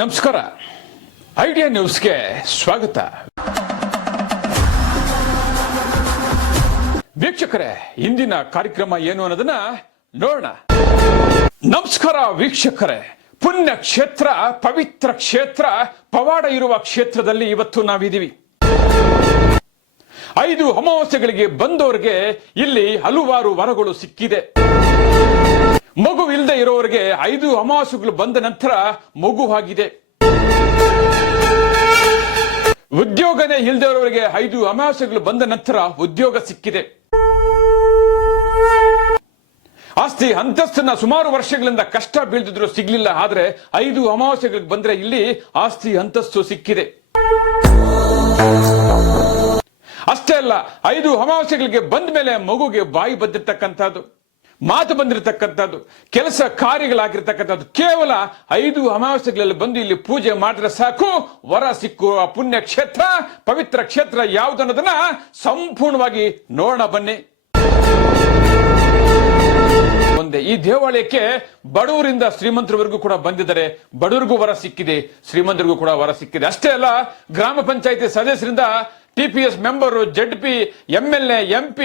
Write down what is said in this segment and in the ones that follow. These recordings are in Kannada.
ನಮಸ್ಕಾರ. ಐಡಿಯಾ ನ್ಯೂಸ್ಗೆ ಸ್ವಾಗತ. ವೀಕ್ಷಕರೇ, ಇಂದಿನ ಕಾರ್ಯಕ್ರಮ ಏನು ಅನ್ನೋದನ್ನ ನೋಡೋಣ. ನಮಸ್ಕಾರ ವೀಕ್ಷಕರೇ. ಪುಣ್ಯ ಕ್ಷೇತ್ರ, ಪವಿತ್ರ ಕ್ಷೇತ್ರ, ಪವಾಡ ಇರುವ ಕ್ಷೇತ್ರದಲ್ಲಿ ಇವತ್ತು ನಾವಿದ್ದೀವಿ. 5 ಅಮಾವಾಸ್ಯೆಗಳಿಗೆ ಬಂದವರಿಗೆ ಇಲ್ಲಿ ಹಲವಾರು ವರಗಳು ಸಿಕ್ಕಿದೆ. ಮಗು ಇಲ್ಲದೆ ಇರೋರಿಗೆ 5 ಅಮಾವಾಸ್ಯೆಗಳು ಬಂದ ನಂತರ ಮಗು ಆಗಿದೆ. ಉದ್ಯೋಗನೇ ಇಲ್ಲದೆ ಇರೋರಿಗೆ 5 ಅಮಾವಾಸ್ಯೆಗಳು ಬಂದ ನಂತರ ಉದ್ಯೋಗ ಸಿಕ್ಕಿದೆ. ಆಸ್ತಿ ಅಂತಸ್ತನ್ನ ಸುಮಾರು ವರ್ಷಗಳಿಂದ ಕಷ್ಟ ಬೀಳ್ತಿದ್ರು ಸಿಗ್ಲಿಲ್ಲ, ಆದ್ರೆ 5 ಅಮಾವಾಸ್ಯೆಗಳಿಗೆ ಬಂದ್ರೆ ಇಲ್ಲಿ ಆಸ್ತಿ ಅಂತಸ್ತು ಸಿಕ್ಕಿದೆ. ಅಷ್ಟೇ ಅಲ್ಲ, 5 ಅಮಾವಾಸ್ಯೆಗಳಿಗೆ ಬಂದ ಮೇಲೆ ಮಗುಗೆ ಬಾಯಿ ಬಂದಿರ್ತಕ್ಕಂಥದ್ದು, ಮಾತು ಬಂದಿರತಕ್ಕಂಥದ್ದು, ಕೆಲಸ ಕಾರ್ಯಗಳಾಗಿರ್ತಕ್ಕಂಥದ್ದು ಕೇವಲ 5 ಅಮಾವಾಸ್ಯೆಗಳಲ್ಲಿ ಬಂದು ಇಲ್ಲಿ ಪೂಜೆ ಮಾಡಿದ್ರೆ ಸಾಕು, ವರ ಸಿಕ್ಕುವ ಪುಣ್ಯ ಕ್ಷೇತ್ರ, ಪವಿತ್ರ ಕ್ಷೇತ್ರ ಯಾವುದನ್ನೋದನ್ನ ಸಂಪೂರ್ಣವಾಗಿ ನೋಡೋಣ ಬನ್ನಿ. ಒಂದೇ ಈ ದೇವಾಲಯಕ್ಕೆ ಬಡವರಿಂದ ಶ್ರೀಮಂತರವರೆಗೂ ಕೂಡ ಬಂದಿದ್ದಾರೆ. ಬಡವರಿಗೂ ವರ ಸಿಕ್ಕಿದೆ, ಶ್ರೀಮಂತರಿಗೂ ಕೂಡ ವರ ಸಿಕ್ಕಿದೆ. ಅಷ್ಟೇ ಅಲ್ಲ, ಗ್ರಾಮ ಪಂಚಾಯಿತಿ ಸದಸ್ಯರಿಂದ TPS member, ZP, MLA, MP,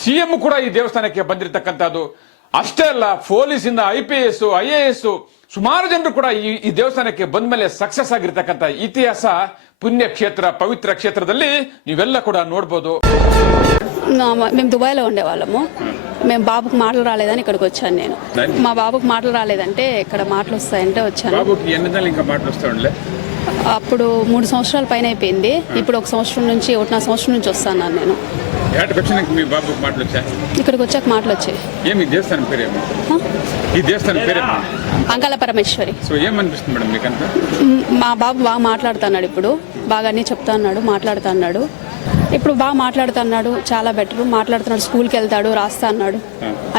CM ಕೂಡ ಈ ದೇವಸ್ಥಾನಕ್ಕೆ ಬಂದಿರತಕ್ಕಂಥದ್ದು. ಅಷ್ಟೇ ಅಲ್ಲ, ಪೊಲೀಸಿಂದ IPS, IAS ಸುಮಾರು ಜನರು ಕೂಡ ಈ దేవస్థానಕ್ಕೆ ಬಂದ ಮೇಲೆ సక్సెస్ ಆಗಿರ್ತಕ್ಕಂಥ ఇతిహాಸ పుణ్య క్షేత్ర, పవిత్ర క్షేత్రದಲ್ಲಿ ನೀವೆಲ್ಲ ಕೂಡ ನೋಡಬಹುದು. మేము దుబాయ్లో ఉండేవాళ్ళము. మేము బాబుకి మాటలు రాలేదని ఇక్కడికి వచ్చాను. నేను మా బాబుకి మాటలు రాలేదంటే ఇక్కడ మాటలు వస్తాయంటే వచ్చాను. బాబుకి ఎన్ని నెలలు ఇంకా మాటలు వస్తాయండి? అప్పుడు 3 సంవత్సరాల పైన అయిపోయింది. ఇప్పుడు 1 సంవత్సరం నుంచి 1.5 సంవత్సరం నుంచి వస్తాను నేను. మీ బాబుకి మాటలు వచ్చాయి? ఇక్కడికి వచ్చాక మాటలు వచ్చాయి. ఏమి దేవస్థానం పేరేమో? ఈ దేవస్థానం పేరేమో? అంకాల పరమేశ్వరి. సో ఏమనిపిస్తుంది మేడం మీకంతా? మా బాబు బాగా మాట్లాడుతున్నాడు, ఇప్పుడు బాగా అన్నీ చెప్తా అన్నాడు, మాట్లాడుతున్నాడు. ఇప్పుడు బాగా మాట్లాడుతున్నాడు, చాలా బెటర్ మాట్లాడుతున్నాడు. స్కూల్కి వెళ్తాడు, రాస్తా అన్నాడు,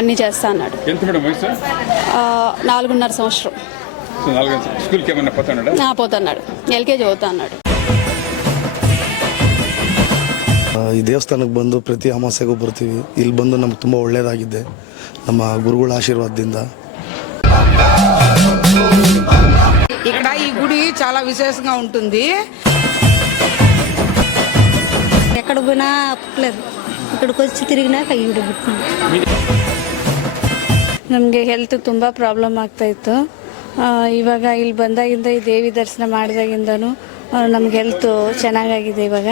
అన్ని చేస్తా అన్నాడు. ఎంత మేడం వయసు? 4.5 సంవత్సరం. స్కూల్కి ఏమన్నా పోతున్నాడా? పోతున్నాడు, LKG చదువుతా అన్నాడు. ಈ ದೇವಸ್ಥಾನಕ್ಕೆ ಬಂದು ಪ್ರತಿ ಅಮಾವಾಸ್ಯೆಗೂ ಬರ್ತೀವಿ. ಇಲ್ಲಿ ಬಂದು ನಮ್ಗೆ ತುಂಬ ಒಳ್ಳೆಯದಾಗಿದೆ ನಮ್ಮ ಗುರುಗಳ ಆಶೀರ್ವಾದದಿಂದ. ఇక్కడ ఈ గుడి చాలా విశేషంగా ఉంటుంది. ఎక్కడ పోయినా లేదు, ఇక్కడికి వచ్చి ತಿರುಗಿನಾಕ ಈ ಗುಡಿ ಬಿಡ್ತೀನಿ. ನಮಗೆ ಹೆಲ್ತ್ ತುಂಬ ಪ್ರಾಬ್ಲಮ್ ಆಗ್ತಾ ಇತ್ತು. ಇವಾಗ ಇಲ್ಲಿ ಬಂದಾಗಿಂದ ಈ ದೇವಿ ದರ್ಶನ ಮಾಡಿದಾಗಿಂದನೂ ನಮ್ಗೆ ಹೆಲ್ತ್ ಚೆನ್ನಾಗಾಗಿದೆ. ఇవాగ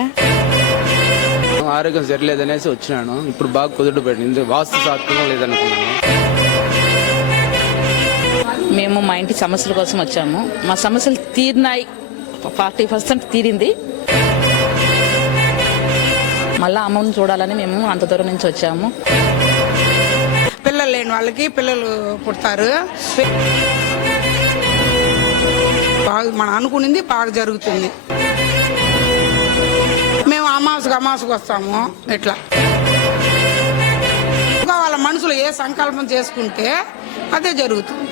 ఆరోగ్యం సరిలేదనేసి వచ్చినాను. ఇప్పుడు బాగా కుదుటపడింది. వాస్తు శాస్త్రం లేదనుకున్నాను. మేము మా ఇంటి సమస్యల కోసం వచ్చాము. మా సమస్యలు తీరినాయి, 40% తీరింది. మళ్ళా అమ్మని చూడాలని మేము అంత దూరం నుంచి వచ్చాము. పిల్లలు లేని వాళ్ళకి పిల్లలు పుడతారు. బాగా మనం అనుకునింది బాగా జరుగుతుంది. మేము అమావాసకు వస్తాము. ఇట్లా వాళ్ళ మనసులో ఏ సంకల్పం చేసుకుంటే అదే జరుగుతుంది.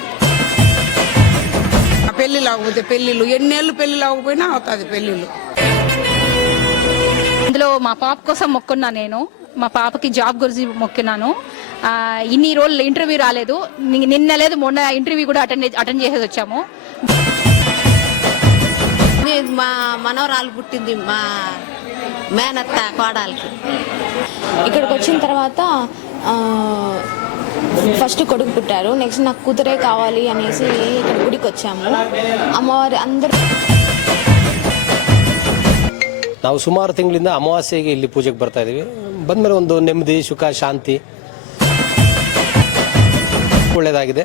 పెళ్లిళ్ళు అవ్వకపోతే పెళ్లిళ్ళు, ఎన్నేళ్ళు పెళ్లిళ్ళు అవ్వకపోయినా అవుతుంది పెళ్లిళ్ళు. ఇందులో మా పాప కోసం మొక్కున్నా. నేను మా పాపకి జాబ్ గురించి మొక్కినాను. ఇన్ని రోజులు ఇంటర్వ్యూ రాలేదు, నిన్న లేదు మొన్న ఇంటర్వ్యూ కూడా అటెండ్ చేసేసి వచ్చాము. మా మనవరాలు పుట్టింది, మా మేనత్త కోడలికి. ఇక్కడికి వచ్చిన తర్వాత ఫస్ట్ కొడుకు పుట్టారు. నెక్స్ట్ నాకు కూతురే కావాలి అనేసి ఇక్కడ గుడికి వచ్చాము. అమ్మవారి అందరూ ನಾವು ಸುಮಾರು ತಿಂಗಳಿಂದ ಅಮಾವಾಸ್ಯೆಗೆ ಇಲ್ಲಿ ಪೂಜೆಗೆ ಬರ್ತಾ ಇದೀವಿ. ಬಂದ್ಮೇಲೆ ಒಂದು ನೆಮ್ಮದಿ, ಸುಖ, ಶಾಂತಿ ಒಳ್ಳೇದಾಗಿದೆ.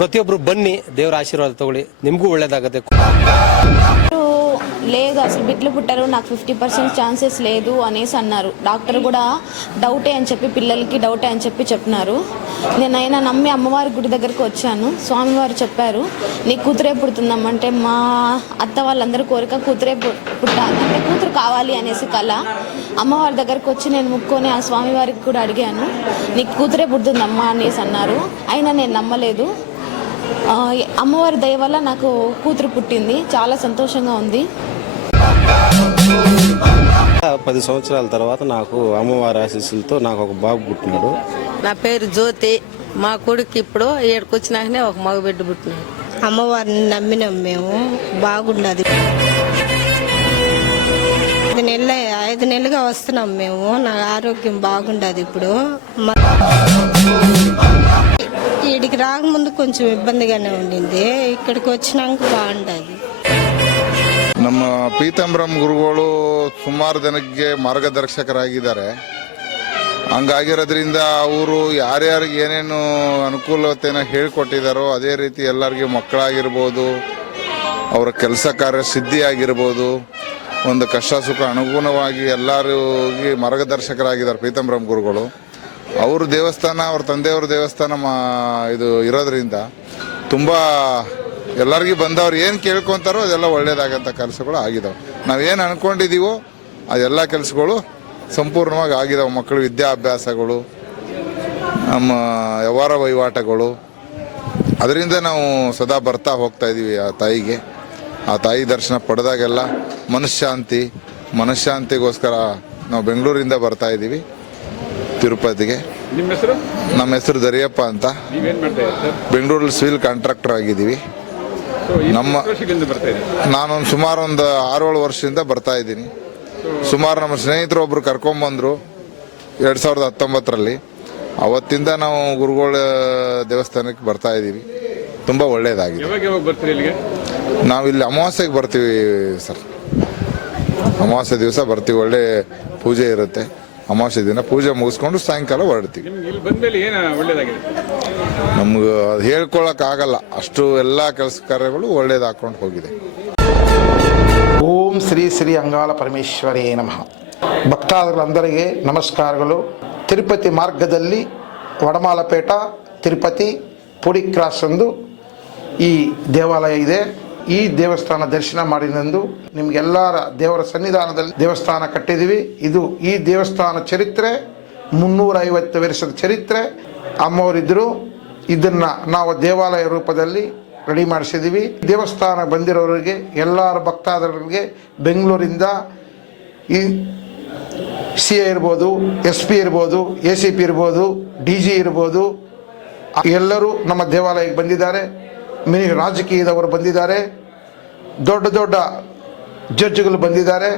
ప్రతియొಬ್ಬరు బన్ని దేవుರ ఆశీర్వాద తಗೊಳ್ಳಿ, నిమ్ಗೂ ಒಳ್ಳೇದಾಗುತ್ತೆ. లేదు అసలు బిడ్డలు పుట్టారు, నాకు 50% ఛాన్సెస్ లేదు అనేసి అన్నారు. డాక్టర్ కూడా డౌటే అని చెప్పి, పిల్లలకి డౌటే అని చెప్పి చెప్పినారు. నేనైనా నమ్మి అమ్మవారి గుడి దగ్గరికి వచ్చాను. స్వామివారు చెప్పారు, నీ కూతురే పుడుతుందమ్మంటే మా అత్త వాళ్ళందరూ కోరిక కూతురే పుట్టాలి, అంటే కూతురు కావాలి అనేసి కళ. అమ్మవారి దగ్గరికి వచ్చి నేను ముక్కొని ఆ స్వామివారికి కూడా అడిగాను, నీకు కూతురే పుడుతుందమ్మా అనేసి అన్నారు. అయినా నేను నమ్మలేదు. అమ్మవారి దయ వల్ల నాకు కూతురు పుట్టింది, చాలా సంతోషంగా ఉంది. 10 సంవత్సరాల తర్వాత నాకు అమ్మవారి ఆశీస్సులతో నాకు ఒక బాబు పుట్టినాడు. నా పేరు జ్యోతి. మా కొడుకు ఇప్పుడు 7కి వచ్చినాకనే ఒక మగ బిడ్డ పుట్టినాడు. అమ్మవారిని నమ్మినాం మేము, బాగుండదు. 5 నెలలుగా వస్తున్నాం మేము, నా ఆరోగ్యం బాగుండదు. ఇప్పుడు వీడికి రాకముందు కొంచెం ఇబ్బందిగానే ఉండింది, ఇక్కడికి వచ్చినాక ಬಾಂಡದು. ನಮ್ಮ ಪೀತಾಂಬರಂ ಗುರುಗಳು ಸುಮಾರು ಜನಕ್ಕೆ ಮಾರ್ಗದರ್ಶಕರಾಗಿದ್ದಾರೆ. ಹಂಗಾಗಿರೋದ್ರಿಂದ ಅವರು ಯಾರ್ಯಾರಿಗೆ ಏನೇನು ಅನುಕೂಲತೆನ ಹೇಳ್ಕೊಟ್ಟಿದ್ದಾರೋ ಅದೇ ರೀತಿ ಎಲ್ಲರಿಗೆ ಮಕ್ಕಳಾಗಿರ್ಬೋದು, ಅವರ ಕೆಲಸ ಕಾರ್ಯ ಸಿದ್ಧಿ ಆಗಿರ್ಬೋದು, ಒಂದು ಕಷ್ಟ ಸುಖ ಅನುಗುಣವಾಗಿ ಎಲ್ಲರಿಗೆ ಮಾರ್ಗದರ್ಶಕರಾಗಿದ್ದಾರೆ ಪೀತಾಂಬರಂ ಗುರುಗಳು. ಅವ್ರ ದೇವಸ್ಥಾನ, ಅವ್ರ ತಂದೆಯವ್ರ ದೇವಸ್ಥಾನ ಇದು ಇರೋದ್ರಿಂದ ತುಂಬ ಎಲ್ಲರಿಗೂ ಬಂದವ್ರು ಏನು ಕೇಳ್ಕೊತಾರೋ ಅದೆಲ್ಲ ಒಳ್ಳೇದಾಗಂಥ ಕೆಲಸಗಳು ಆಗಿದಾವೆ. ನಾವೇನು ಅನ್ಕೊಂಡಿದ್ದೀವೋ ಅದೆಲ್ಲ ಕೆಲಸಗಳು ಸಂಪೂರ್ಣವಾಗಿ ಆಗಿದಾವೆ. ಮಕ್ಕಳ ವಿದ್ಯಾಭ್ಯಾಸಗಳು, ನಮ್ಮ ವ್ಯವಹಾರ ವಹಿವಾಟುಗಳು, ಅದರಿಂದ ನಾವು ಸದಾ ಬರ್ತಾ ಹೋಗ್ತಾ ಇದ್ದೀವಿ ಆ ತಾಯಿಗೆ. ಆ ತಾಯಿ ದರ್ಶನ ಪಡೆದಾಗೆಲ್ಲ ಮನಃಶಾಂತಿಗೋಸ್ಕರ ನಾವು ಬೆಂಗಳೂರಿಂದ ಬರ್ತಾ ಇದ್ದೀವಿ ತಿರುಪತಿಗೆ. ನಿಮ್ಮ ಹೆಸರು? ನಮ್ಮ ಹೆಸರು ದರಿಯಪ್ಪ ಅಂತ. ನೀವೇನು ಮಾಡ್ತಾ ಇದ್ದೀರಿ ಸರ್? ಬೆಂಗಳೂರಲ್ಲಿ ಸಿವಿಲ್ ಕಾಂಟ್ರಾಕ್ಟರ್ ಆಗಿದ್ದೀವಿ. ನಾನೊಂದು ಸುಮಾರು 6-7 ವರ್ಷದಿಂದ ಬರ್ತಾ ಇದ್ದೀನಿ. ಸುಮಾರು ನಮ್ಮ ಸ್ನೇಹಿತರು ಒಬ್ರು ಕರ್ಕೊಂಬಂದ್ರು 2019ರಲ್ಲಿ. ಅವತ್ತಿಂದ ನಾವು ಗುರುಗಳ ದೇವಸ್ಥಾನಕ್ಕೆ ಬರ್ತಾ ಇದ್ದೀವಿ. ತುಂಬ ಒಳ್ಳೇದಾಗಿದೆ. ಯಾವಾಗ ಬರ್ತೀರಿ ಇಲ್ಲಿಗೆ? ನಾವಿಲ್ಲಿ ಅಮಾವಾಸ್ಯೆಗೆ ಬರ್ತೀವಿ ಸರ್. ಅಮಾವಾಸ್ಯೆ ದಿವಸ ಬರ್ತೀವಿ. ಒಳ್ಳೆ ಪೂಜೆ ಇರುತ್ತೆ. ಅಮಾವಾಸ್ಯೆ ದಿನ ಪೂಜೆ ಮುಗಿಸ್ಕೊಂಡು ಸಾಯಂಕಾಲ ಹೊರಡ್ತೀವಿ. ಇಲ್ಲಿ ಬಂದ್ಮೇಲೆ ಏನು ಒಳ್ಳೇದಾಗಿದೆ? ನಮ್ಗೆ ಅದು ಹೇಳ್ಕೊಳಕ್ಕಾಗಲ್ಲ, ಅಷ್ಟು ಎಲ್ಲ ಕೆಲಸ ಕಾರ್ಯಗಳು ಒಳ್ಳೇದಾಕೊಂಡು ಹೋಗಿದೆ. ಓಂ ಶ್ರೀ ಶ್ರೀ ಅಂಗಾಳ ಪರಮೇಶ್ವರೇ ನಮಃ. ಭಕ್ತಾದಿಗಳಂದರಿಗೆ ನಮಸ್ಕಾರಗಳು. ತಿರುಪತಿ ಮಾರ್ಗದಲ್ಲಿ ವಡಮಾಲಪೇಟ ತಿರುಪತಿ ಪುಡಿ ಕ್ರಾಸ್ ಎಂದು ಈ ದೇವಾಲಯ ಇದೆ. ಈ ದೇವಸ್ಥಾನ ದರ್ಶನ ಮಾಡಿದಂದು ನಿಮಗೆಲ್ಲರ ದೇವರ ಸನ್ನಿಧಾನದಲ್ಲಿ ದೇವಸ್ಥಾನ ಕಟ್ಟಿದ್ದೀವಿ. ಇದು ಈ ದೇವಸ್ಥಾನ ಚರಿತ್ರೆ 350 ವರ್ಷದ ಚರಿತ್ರೆ. ಅಮ್ಮವರಿದ್ದರು. ಇದನ್ನು ನಾವು ದೇವಾಲಯ ರೂಪದಲ್ಲಿ ರೆಡಿ ಮಾಡಿಸಿದ್ದೀವಿ. ದೇವಸ್ಥಾನ ಬಂದಿರೋರಿಗೆ, ಎಲ್ಲರ ಭಕ್ತಾದರಿಗೆ ಬೆಂಗಳೂರಿಂದ ಈ CI ಇರ್ಬೋದು, SP ಇರ್ಬೋದು, ACP ಇರ್ಬೋದು, DG ಇರ್ಬೋದು, ಎಲ್ಲರೂ ನಮ್ಮ ದೇವಾಲಯಕ್ಕೆ ಬಂದಿದ್ದಾರೆ. ರಾಜಕೀಯದವರು ಬಂದಿದ್ದಾರೆ, ದೊಡ್ಡ ದೊಡ್ಡ ಜಡ್ಜ್ಗಳು ಬಂದಿದ್ದಾರೆ,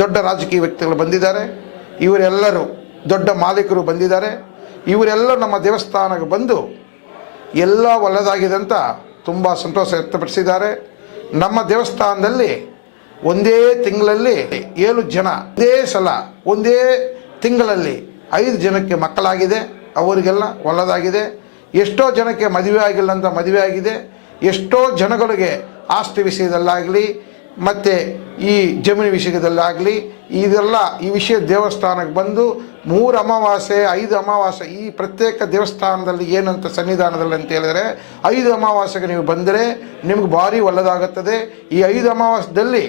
ದೊಡ್ಡ ರಾಜಕೀಯ ವ್ಯಕ್ತಿಗಳು ಬಂದಿದ್ದಾರೆ, ಇವರೆಲ್ಲರೂ ದೊಡ್ಡ ಮಾಲೀಕರು ಬಂದಿದ್ದಾರೆ. ಇವರೆಲ್ಲರೂ ನಮ್ಮ ದೇವಸ್ಥಾನಕ್ಕೆ ಬಂದು ಎಲ್ಲ ಒಳ್ಳೆಯದಾಗಿದೆ ಅಂತ ತುಂಬ ಸಂತೋಷ ವ್ಯಕ್ತಪಡಿಸಿದ್ದಾರೆ. ನಮ್ಮ ದೇವಸ್ಥಾನದಲ್ಲಿ ಒಂದೇ ತಿಂಗಳಲ್ಲಿ 7 ಜನ, ಒಂದೇ ತಿಂಗಳಲ್ಲಿ 5 ಜನಕ್ಕೆ ಮಕ್ಕಳಾಗಿದೆ. ಅವರಿಗೆಲ್ಲ ಒಳ್ಳೆಯದಾಗಿದೆ. ಎಷ್ಟೋ ಜನಕ್ಕೆ ಮದುವೆ ಆಗಿಲ್ಲ ಅಂತ ಮದುವೆ ಆಗಿದೆ. ಎಷ್ಟೋ ಜನಗಳಿಗೆ ಆಸ್ತಿ ವಿಷಯದಲ್ಲಾಗಲಿ ಮತ್ತು ಈ ಜಮೀನು ವಿಷಯದಲ್ಲಾಗಲಿ ಇದೆಲ್ಲ ಈ ವಿಷಯ ದೇವಸ್ಥಾನಕ್ಕೆ ಬಂದು 3 ಅಮಾವಾಸ್ಯೆ 5 ಅಮಾವಾಸ್ಯೆ ಈ ಪ್ರತ್ಯೇಕ ದೇವಸ್ಥಾನದಲ್ಲಿ ಏನಂತ ಸನ್ನಿಧಾನದಲ್ಲಿ ಅಂತ ಹೇಳಿದರೆ 5 ಅಮಾವಾಸ್ಯೆಗೆ ನೀವು ಬಂದರೆ ನಿಮ್ಗೆ ಭಾರಿ ಒಳ್ಳೆಯದಾಗುತ್ತದೆ. ಈ 5 ಅಮಾವಾಸ್ಯದಲ್ಲಿ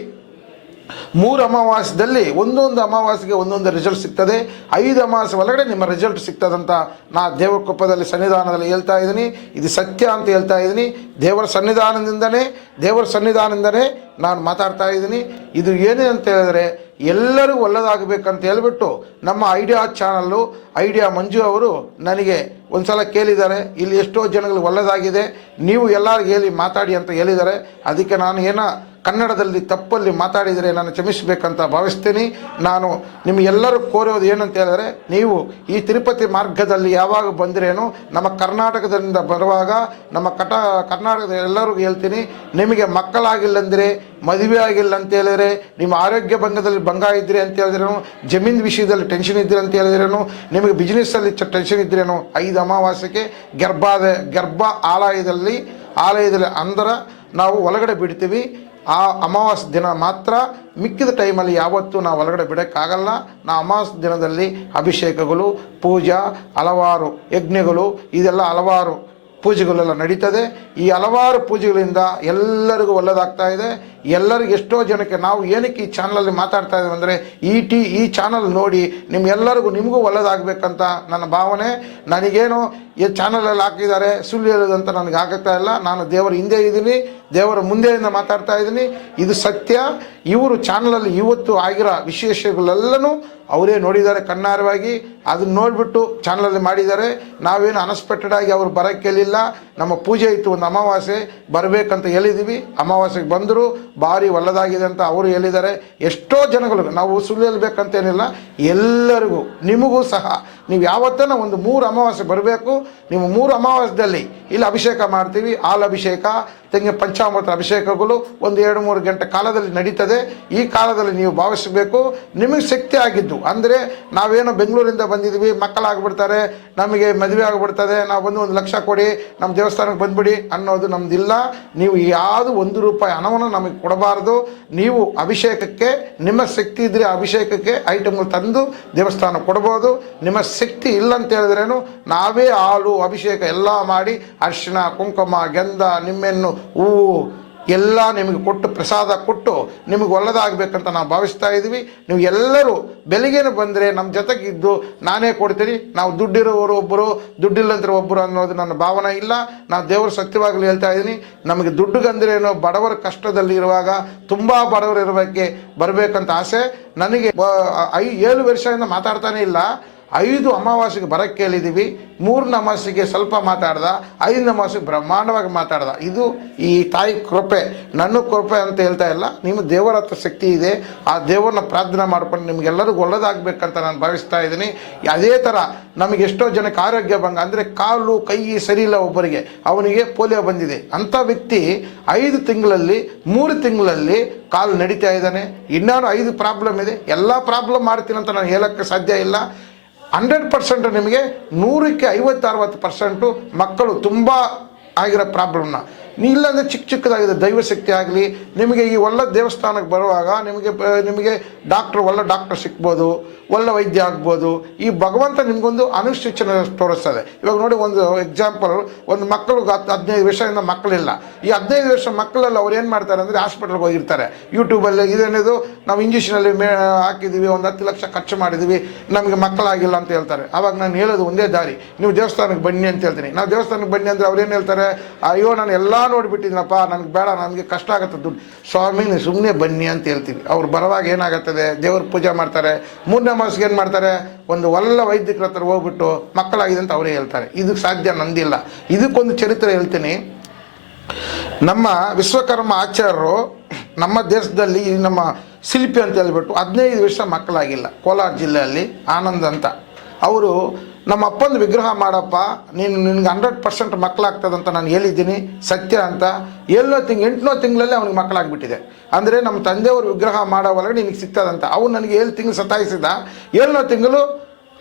3 ಅಮಾವಾಸ್ಯದಲ್ಲಿ ಒಂದೊಂದು ಅಮಾವಾಸ್ಯೆಗೆ ಒಂದೊಂದು ರಿಸಲ್ಟ್ ಸಿಗ್ತದೆ. 5 ಅಮಾವಾಸ್ಯೆ ಒಳಗಡೆ ನಿಮ್ಮ ರಿಸಲ್ಟ್ ಸಿಗ್ತದಂತ ನಾ ದೇವರ ಕೃಪದಲ್ಲಿ ಸನ್ನಿಧಾನದಲ್ಲಿ ಹೇಳ್ತಾ ಇದ್ದೀನಿ. ಇದು ಸತ್ಯ ಅಂತ ಹೇಳ್ತಾ ಇದ್ದೀನಿ. ದೇವರ ಸನ್ನಿಧಾನದಿಂದನೇ ನಾನು ಮಾತಾಡ್ತಾ ಇದ್ದೀನಿ. ಇದು ಏನೇ ಅಂತ ಹೇಳಿದ್ರೆ ಎಲ್ಲರಿಗೂ ಒಳ್ಳೆಯದಾಗಬೇಕಂತ ಹೇಳ್ಬಿಟ್ಟು ನಮ್ಮ ಐಡಿಯಾ ಚಾನಲ್ಲು ಐಡಿಯಾ ಮಂಜು ಅವರು ನನಗೆ ಒಂದು ಸಲ ಕೇಳಿದ್ದಾರೆ, ಇಲ್ಲಿ ಎಷ್ಟೋ ಜನಗಳು ಒಳ್ಳೆಯದಾಗಿದೆ, ನೀವು ಎಲ್ಲರಿಗೂ ಹೇಳಿ ಮಾತಾಡಿ ಅಂತ ಹೇಳಿದ್ದಾರೆ. ಅದಕ್ಕೆ ನಾನು ಏನೋ ಕನ್ನಡದಲ್ಲಿ ತಪ್ಪಲ್ಲಿ ಮಾತಾಡಿದರೆ ನಾನು ಕ್ಷಮಿಸಬೇಕಂತ ಭಾವಿಸ್ತೀನಿ. ನಾನು ನಿಮಗೆಲ್ಲರೂ ಕೋರೋದು ಏನಂತ ಹೇಳಿದ್ರೆ, ನೀವು ಈ ತಿರುಪತಿ ಮಾರ್ಗದಲ್ಲಿ ಯಾವಾಗ ಬಂದಿರೇನು ನಮ್ಮ ಕರ್ನಾಟಕದಿಂದ ಬರುವಾಗ ನಮ್ಮ ಕರ್ನಾಟಕದ ಎಲ್ಲರಿಗೂ ಹೇಳ್ತೀನಿ, ನಿಮಗೆ ಮಕ್ಕಳಾಗಿಲ್ಲಂದರೆ, ಮದುವೆ ಆಗಿಲ್ಲ ಅಂತ ಹೇಳಿದ್ರೆ, ನಿಮ್ಮ ಆರೋಗ್ಯ ಭಂಗ ಇದ್ದರೆ ಅಂತ ಹೇಳಿದ್ರೇನು, ಜಮೀನು ವಿಷಯದಲ್ಲಿ ಟೆನ್ಷನ್ ಇದ್ದರೆ ಅಂತ ಹೇಳಿದ್ರೇನು, ನಿಮಗೆ ಬಿಸ್ನೆಸ್ಸಲ್ಲಿ ಟೆನ್ಷನ್ ಇದ್ರೇನು, 5 ಅಮಾವಾಸ್ಯೆಗೆ ಗರ್ಭ ಆಲಯದಲ್ಲಿ ಅಂದ್ರೆ ನಾವು ಒಳಗಡೆ ಬಿಡ್ತೀವಿ. ಆ ಅಮಾವಾಸ್ಯೆ ದಿನ ಮಾತ್ರ, ಮಿಕ್ಕಿದ ಟೈಮಲ್ಲಿ ಯಾವತ್ತೂ ನಾವು ಒಳಗಡೆ ಬಿಡೋಕ್ಕಾಗಲ್ಲ. ಅಮಾವಾಸ್ಯೆ ದಿನದಲ್ಲಿ ಅಭಿಷೇಕಗಳು, ಪೂಜಾ, ಹಲವಾರು ಯಜ್ಞಗಳು, ಇದೆಲ್ಲ ಹಲವಾರು ಪೂಜೆಗಳೆಲ್ಲ ನಡೀತದೆ. ಈ ಹಲವಾರು ಪೂಜೆಗಳಿಂದ ಎಲ್ಲರಿಗೂ ಒಳ್ಳೆಯದಾಗ್ತಾ ಇದೆ. ಎಲ್ಲರಿಗೂ ಎಷ್ಟೋ ಜನಕ್ಕೆ ನಾವು ಏನಕ್ಕೆ ಈ ಚಾನಲಲ್ಲಿ ಮಾತಾಡ್ತಾ ಇದ್ದೀವಿ ಅಂದರೆ ಈ ಚಾನಲ್ ನೋಡಿ ನಿಮಗೂ ಒಳ್ಳೆಯದಾಗಬೇಕಂತ ನನ್ನ ಭಾವನೆ. ನನಗೇನು ಈ ಚಾನಲಲ್ಲಿ ಹಾಕಿದ್ದಾರೆ ಸುಳ್ಳು ಹೇಳೋದಂತ ನನಗೆ ಆಗುತ್ತಾ ಇಲ್ಲ. ನಾನು ದೇವರ ಹಿಂದೆ ಇದ್ದೀನಿ, ದೇವರ ಮುಂದೆಯಿಂದ ಮಾತಾಡ್ತಾ ಇದ್ದೀನಿ. ಇದು ಸತ್ಯ. ಇವರು ಚಾನಲಲ್ಲಿ ಇವತ್ತು ಆಗಿರೋ ವಿಶೇಷಗಳೆಲ್ಲನೂ ಅವರೇ ನೋಡಿದ್ದಾರೆ ಕಣ್ಣಾರವಾಗಿ. ಅದನ್ನ ನೋಡಿಬಿಟ್ಟು ಚಾನಲಲ್ಲಿ ಮಾಡಿದ್ದಾರೆ. ನಾವೇನು ಅನ್ಎಕ್ಸ್ಪೆಕ್ಟೆಡ್ ಆಗಿ ಅವ್ರು ಬರೋಕ್ಕೆ ಕೇಳಿಲ್ಲ. ನಮ್ಮ ಪೂಜೆ ಇತ್ತು, ಒಂದು ಅಮಾವಾಸ್ಯೆ ಬರಬೇಕಂತ ಹೇಳಿದ್ದೀವಿ. ಅಮಾವಾಸ್ಯೆಗೆ ಬಂದರು, ಭಾರಿ ಒಳ್ಳೆದಾಗಿದೆ ಅಂತ ಅವರು ಹೇಳಿದ್ದಾರೆ. ಎಷ್ಟೋ ಜನಗಳು, ನಾವು ಸುಳ್ಳು ಹೇಳ್ಬೇಕಂತೇನಿಲ್ಲ, ಎಲ್ಲರಿಗೂ ನಿಮಗೂ ಸಹ ನೀವು ಯಾವತ್ತನ ಒಂದು 3 ಅಮಾವಾಸ್ಯೆ ಬರಬೇಕು. ನೀವು 3 ಅಮಾವಾಸ್ಯದಲ್ಲಿ ಇಲ್ಲಿ ಅಭಿಷೇಕ ಮಾಡ್ತೀವಿ. ಹಾಲು ಅಭಿಷೇಕ, ತೆಂಗಿನ ಪಂಚಾಮೃತ ಅಭಿಷೇಕಗಳು ಒಂದು 2-3 ಗಂಟೆ ಕಾಲದಲ್ಲಿ ನಡೀತದೆ. ಈ ಕಾಲದಲ್ಲಿ ನೀವು ಭಾವಿಸಬೇಕು. ನಿಮಗೆ ಶಕ್ತಿ ಆಗಿದ್ದು ಅಂದರೆ ನಾವೇನೋ ಬೆಂಗಳೂರಿಂದ ಬಂದಿದ್ದೀವಿ, ಮಕ್ಕಳಾಗ್ಬಿಡ್ತಾರೆ, ನಮಗೆ ಮದುವೆ ಆಗಿಬಿಡ್ತದೆ, ನಾವು ಬಂದು 1 ಲಕ್ಷ ಕೊಡಿ, ನಮ್ಮ ದೇವಸ್ಥಾನಕ್ಕೆ ಬಂದ್ಬಿಡಿ ಅನ್ನೋದು ನಮ್ದಿಲ್ಲ. ನೀವು ಯಾವುದು 1 ರೂಪಾಯಿ ಹಣವನ್ನು ನಮಗೆ ಕೊಡಬಾರ್ದು. ನೀವು ಅಭಿಷೇಕಕ್ಕೆ ನಿಮ್ಮ ಶಕ್ತಿ ಇದ್ದರೆ ಅಭಿಷೇಕಕ್ಕೆ ಐಟಮ್ಗಳು ತಂದು ದೇವಸ್ಥಾನ ಕೊಡ್ಬೋದು. ನಿಮ್ಮ ಶಕ್ತಿ ಇಲ್ಲ ಅಂತ ಹೇಳಿದ್ರೇನು ನಾವೇ ಹಾಲು ಅಭಿಷೇಕ ಎಲ್ಲ ಮಾಡಿ ಅರಿಶಿಣ, ಕುಂಕುಮ, ಗಂಧ, ನಿಮ್ಮೆಣ್ಣು, ಹೂವು ಎಲ್ಲ ನಿಮಗೆ ಕೊಟ್ಟು ಪ್ರಸಾದ ಕೊಟ್ಟು ನಿಮಗೆ ಒಳ್ಳೆದಾಗಬೇಕಂತ ನಾವು ಭಾವಿಸ್ತಾ ಇದ್ದೀವಿ. ನೀವು ಎಲ್ಲರೂ ಬೆಳಿಗ್ಗೆನೇ ಬಂದರೆ ನಮ್ಮ ಜೊತೆಗಿದ್ದು ನಾನೇ ಕೊಡ್ತೀನಿ. ನಾವು ದುಡ್ಡಿರೋರು ಒಬ್ಬರು, ದುಡ್ಡಿಲ್ಲಂದ್ರೆ ಒಬ್ಬರು ಅನ್ನೋದು ನನ್ನ ಭಾವನೆ ಇಲ್ಲ. ನಾನು ದೇವರು ಸತ್ಯವಾಗಲಿ ಹೇಳ್ತಾ ಇದ್ದೀನಿ. ನಮಗೆ ದುಡ್ಡುಗಂದ್ರೇನು ಬಡವರ ಕಷ್ಟದಲ್ಲಿ ಇರುವಾಗ ತುಂಬ ಬಡವರು ಇರೋಕ್ಕೆ ಬರಬೇಕಂತ ಆಸೆ ನನಗೆ. 7 ವರ್ಷದಿಂದ ಮಾತಾಡ್ತಾನೆ ಇಲ್ಲ. 5 ಅಮಾವಾಸ್ಯೆಗೆ ಬರೋಕ್ಕೆ ಹೇಳಿದ್ದೀವಿ. 3ನೇ ಅಮಾವಾಸ್ಯೆಗೆ ಸ್ವಲ್ಪ ಮಾತಾಡ್ದ, 5ನೇ ಅಮಾವಾಸ್ಯೆಗೆ ಬ್ರಹ್ಮಾಂಡವಾಗಿ ಮಾತಾಡ್ದ. ಇದು ಈ ತಾಯಿ ಕೃಪೆ, ನನ್ನ ಕೃಪೆ ಅಂತ ಹೇಳ್ತಾ ಇಲ್ಲ. ನಿಮ್ಮ ದೇವರ ಹತ್ರ ಶಕ್ತಿ ಇದೆ. ಆ ದೇವರನ್ನ ಪ್ರಾರ್ಥನೆ ಮಾಡ್ಕೊಂಡು ನಿಮಗೆಲ್ಲರಿಗೂ ಒಳ್ಳೆದಾಗಬೇಕಂತ ನಾನು ಭಾವಿಸ್ತಾ ಇದ್ದೀನಿ. ಅದೇ ಥರ ನಮಗೆ ಎಷ್ಟೋ ಜನಕ್ಕೆ ಆರೋಗ್ಯ ಭಂಗ ಅಂದರೆ ಕಾಲು ಕೈ ಸರಿ ಇಲ್ಲ, ಒಬ್ಬರಿಗೆ ಅವನಿಗೆ ಪೋಲಿಯೋ ಬಂದಿದೆ. ಅಂಥ ವ್ಯಕ್ತಿ 5 ತಿಂಗಳಲ್ಲಿ 3 ತಿಂಗಳಲ್ಲಿ ಕಾಲು ನಡೀತಾ ಇದ್ದಾನೆ. ಇನ್ನೂ 5 ಪ್ರಾಬ್ಲಮ್ ಇದೆ. ಎಲ್ಲ ಪ್ರಾಬ್ಲಮ್ ಮಾಡ್ತೀನಿ ಅಂತ ನಾನು ಹೇಳೋಕ್ಕೆ ಸಾಧ್ಯ ಇಲ್ಲ. 100% ನಿಮಗೆ 100ಕ್ಕೆ 50-60% ಮಕ್ಕಳು ತುಂಬ ಆಗಿರೋ ಪ್ರಾಬ್ಲಮ್ನ ಇಲ್ಲಾಂದರೆ ಚಿಕ್ಕದಾಗಿದೆ. ದೈವಶಕ್ತಿ ಆಗಲಿ ನಿಮಗೆ ಈ ಒಳ್ಳೆ ದೇವಸ್ಥಾನಕ್ಕೆ ಬರುವಾಗ ನಿಮಗೆ ಡಾಕ್ಟ್ರು ಒಳ್ಳೆ ಡಾಕ್ಟರ್ ಸಿಗ್ಬೋದು, ಒಳ್ಳೆ ವೈದ್ಯ ಆಗ್ಬೋದು. ಈ ಭಗವಂತ ನಿಮಗೊಂದು ಅನುಸೂಚನೆ ತೋರಿಸ್ತದೆ. ಇವಾಗ ನೋಡಿ, ಒಂದು ಎಕ್ಸಾಂಪಲ್, ಒಂದು ಮಕ್ಕಳಿಗೆ 15 ವರ್ಷದಿಂದ ಮಕ್ಕಳಿಲ್ಲ. ಈ 15 ವರ್ಷ ಮಕ್ಕಳೆಲ್ಲ ಅವ್ರು ಏನು ಮಾಡ್ತಾರೆ ಅಂದರೆ ಹಾಸ್ಪಿಟಲ್ಗೆ ಹೋಗಿರ್ತಾರೆ. ಯೂಟ್ಯೂಬಲ್ಲಿ ಇದೇನಿದು ನಾವು ಇಂಜೆಕ್ಷನಲ್ಲಿ ಹಾಕಿದ್ದೀವಿ, ಒಂದು 10 ಲಕ್ಷ ಖರ್ಚು ಮಾಡಿದ್ದೀವಿ, ನಮಗೆ ಮಕ್ಕಳಾಗಿಲ್ಲ ಅಂತ ಹೇಳ್ತಾರೆ. ಆವಾಗ ನಾನು ಹೇಳೋದು ಒಂದೇ ದಾರಿ, ನೀವು ದೇವಸ್ಥಾನಕ್ಕೆ ಬನ್ನಿ ಅಂತ ಹೇಳ್ತೀನಿ. ನಾವು ದೇವಸ್ಥಾನಕ್ಕೆ ಬನ್ನಿ ಅಂದರೆ ಅವ್ರು ಏನು ಹೇಳ್ತಾರೆ, ಅಯ್ಯೋ ನಾನು ಎಲ್ಲ ನೋಡಿಬಿಟ್ಟಿದ್ದೀನಪ್ಪ, ನನಗೆ ಬೇಡ, ನನಗೆ ಕಷ್ಟ ಆಗುತ್ತೆ ದುಡ್ಡು. ಸ್ವಾಮಿ ನೀವು ಸುಮ್ಮನೆ ಬನ್ನಿ ಅಂತ ಹೇಳ್ತೀವಿ. ಅವ್ರು ಬರುವಾಗ ಏನಾಗುತ್ತದೆ, ದೇವ್ರ ಪೂಜೆ ಮಾಡ್ತಾರೆ. 3ನೇ ಅಮಾವಾಸ್ಯೆಗೆ ಏನು ಮಾಡ್ತಾರೆ, ಒಂದು ಒಳ್ಳೆ ವೈದ್ಯರ ಹತ್ರ ಹೋಗ್ಬಿಟ್ಟು ಮಕ್ಕಳಾಗಿದೆ ಅಂತ ಅವರೇ ಹೇಳ್ತಾರೆ. ಇದಕ್ಕೆ ಸಾಧ್ಯ ನಂದಿಲ್ಲ. ಇದಕ್ಕೊಂದು ಚರಿತ್ರೆ ಹೇಳ್ತೀನಿ. ನಮ್ಮ ವಿಶ್ವಕರ್ಮ ಆಚಾರ್ಯರು ನಮ್ಮ ದೇಶದಲ್ಲಿ ನಮ್ಮ ಶಿಲ್ಪಿ ಅಂತ ಹೇಳ್ಬಿಟ್ಟು 15 ವರ್ಷ ಮಕ್ಕಳಾಗಿಲ್ಲ. ಕೋಲಾರ ಜಿಲ್ಲೆಯಲ್ಲಿ ಆನಂದ್ ಅಂತ ಅವರು ನಮ್ಮ ಅಪ್ಪಂದು ವಿಗ್ರಹ ಮಾಡಪ್ಪ, ನಿನಗೆ 100% ಮಕ್ಕಳಾಗ್ತದಂತ ನಾನು ಹೇಳಿದ್ದೀನಿ, ಸತ್ಯ ಅಂತ. 8ನೇ ತಿಂಗಳಲ್ಲಿ ಅವ್ನಿಗೆ ಮಕ್ಕಳಾಗ್ಬಿಟ್ಟಿದೆ. ಅಂದರೆ ನಮ್ಮ ತಂದೆಯವರು ವಿಗ್ರಹ ಮಾಡೋ ಒಳಗೆ ನಿನಗೆ ಸಿಗ್ತದಂತ. ಅವ್ನು ನನಗೆ 7 ತಿಂಗಳು ಸತಾಯಿಸಿದ, 7ನೇ ತಿಂಗಳು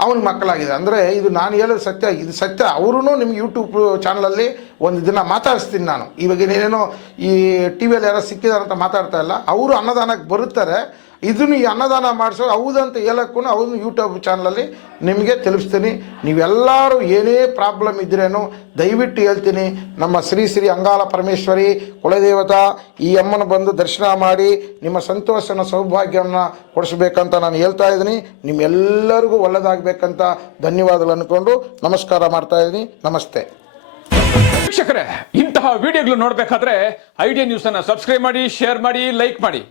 ಅವ್ನಿಗೆ ಮಕ್ಕಳಾಗಿದೆ. ಅಂದರೆ ಇದು ನಾನು ಹೇಳೋದು ಸತ್ಯ, ಇದು ಸತ್ಯ. ಅವರೂ ನಿಮ್ಗೆ ಯೂಟ್ಯೂಬ್ ಚಾನಲಲ್ಲಿ ಒಂದು ದಿನ ಮಾತಾಡಿಸ್ತೀನಿ ನಾನು. ಇವಾಗ ಏನೇನೋ ಈ ಟಿ ವಿಯಲ್ಲಿ ಯಾರೋ ಸಿಕ್ಕಿದಾರಂತ ಮಾತಾಡ್ತಾ ಇಲ್ಲ. ಅವರು ಅನ್ನದಾನಕ್ಕೆ ಬರುತ್ತಾರೆ. ಇದನ್ನು ಈ ಅನ್ನದಾನ ಮಾಡಿಸೋ ಹೌದಂತ ಹೇಳಕ್ಕೂ ಅವ್ರನ್ನ ಯೂಟ್ಯೂಬ್ ಚಾನಲಲ್ಲಿ ನಿಮಗೆ ತಿಳಿಸ್ತೀನಿ. ನೀವೆಲ್ಲರೂ ಏನೇ ಪ್ರಾಬ್ಲಮ್ ಇದ್ರೇನು ದಯವಿಟ್ಟು ಹೇಳ್ತೀನಿ, ನಮ್ಮ ಶ್ರೀ ಶ್ರೀ ಅಂಗಾಲ ಪರಮೇಶ್ವರಿ ಕುಲದೇವತಾ ಈ ಅಮ್ಮನ ಬಂದು ದರ್ಶನ ಮಾಡಿ ನಿಮ್ಮ ಸಂತೋಷನ ಸೌಭಾಗ್ಯವನ್ನು ಕೊಡಿಸ್ಬೇಕಂತ ನಾನು ಹೇಳ್ತಾ ಇದ್ದೀನಿ. ನಿಮ್ಮೆಲ್ಲರಿಗೂ ಒಳ್ಳೆದಾಗಬೇಕಂತ ಧನ್ಯವಾದಗಳು ಅಂದ್ಕೊಂಡು ನಮಸ್ಕಾರ ಮಾಡ್ತಾ ಇದ್ದೀನಿ. ನಮಸ್ತೆ ವೀಕ್ಷಕರೇ, ಇಂತಹ ವಿಡಿಯೋಗಳು ನೋಡಬೇಕಾದ್ರೆ ಐಡಿಯಾ ನ್ಯೂಸ್ ಅನ್ನು ಸಬ್ಸ್ಕ್ರೈಬ್ ಮಾಡಿ, ಶೇರ್ ಮಾಡಿ, ಲೈಕ್ ಮಾಡಿ.